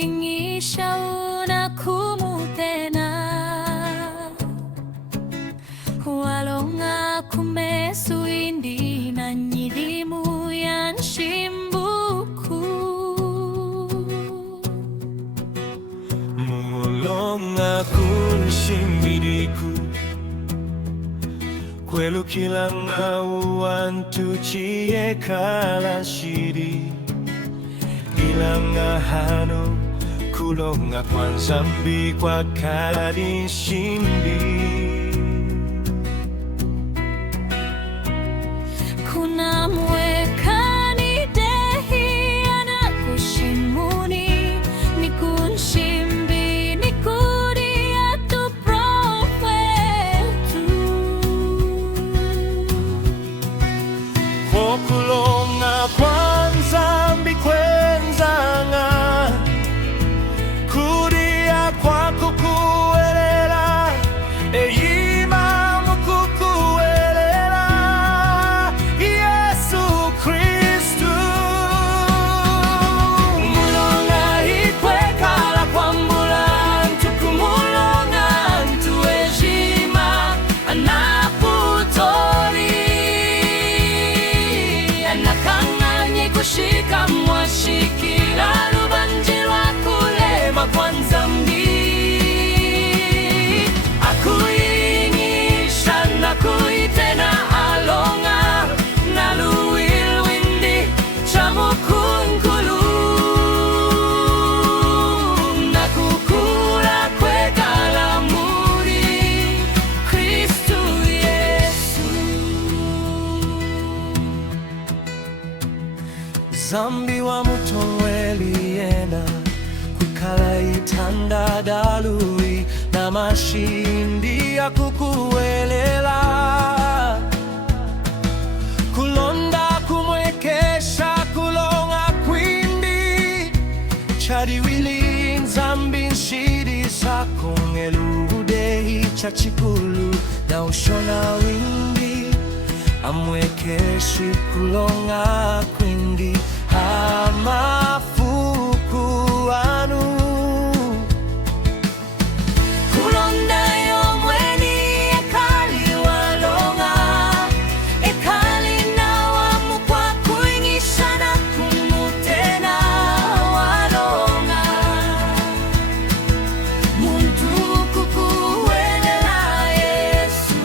kuingisha unakumu tena walonga kumesu indi na nyirimu ya nshimbuku mulonga kunshimbiriku kwelu kilanga uwantu chiyekala shiri ilanga hano kulonga kwanza mbi kwa kali nshimbi kuna mweka ni dehi anakushimuni ni kunshimbi ni kuria tu profetu kwa kulonga kwanza mbi kwenzanga kuria kwa kukuelela eyimamu kukuelela Yesu Kristu mulonga ikwekala kwambula ntu kumulonga ntu ejima anaputoli anakanganye kushika mwashikila lubanjilwa kulema kwanza mbi akuingisha na kuitena alonga na luwilwindi chamukunkulu na kukula kwekala muri Kristu Yesu zambi wa mutongweli yena kukala itanda dalui na mashindi ya kukuelela kulonda kumwekesha kulonga kwindi chadiwili nzambi nshiri zako ngeludehi cha chikulu na ushona wingi amwekeshi kulonga kwindi amafuku anu kulonda yomweni ekali walonga ekali na wamu kwa kuingisha na kumutena walonga muntu kukuelela Yesu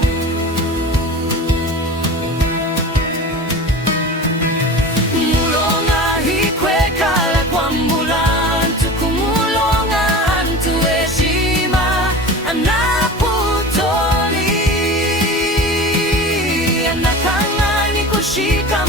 mulonga ikwekala kwambula ntu kumulonga ntu eshima anaputoli anakangani kushika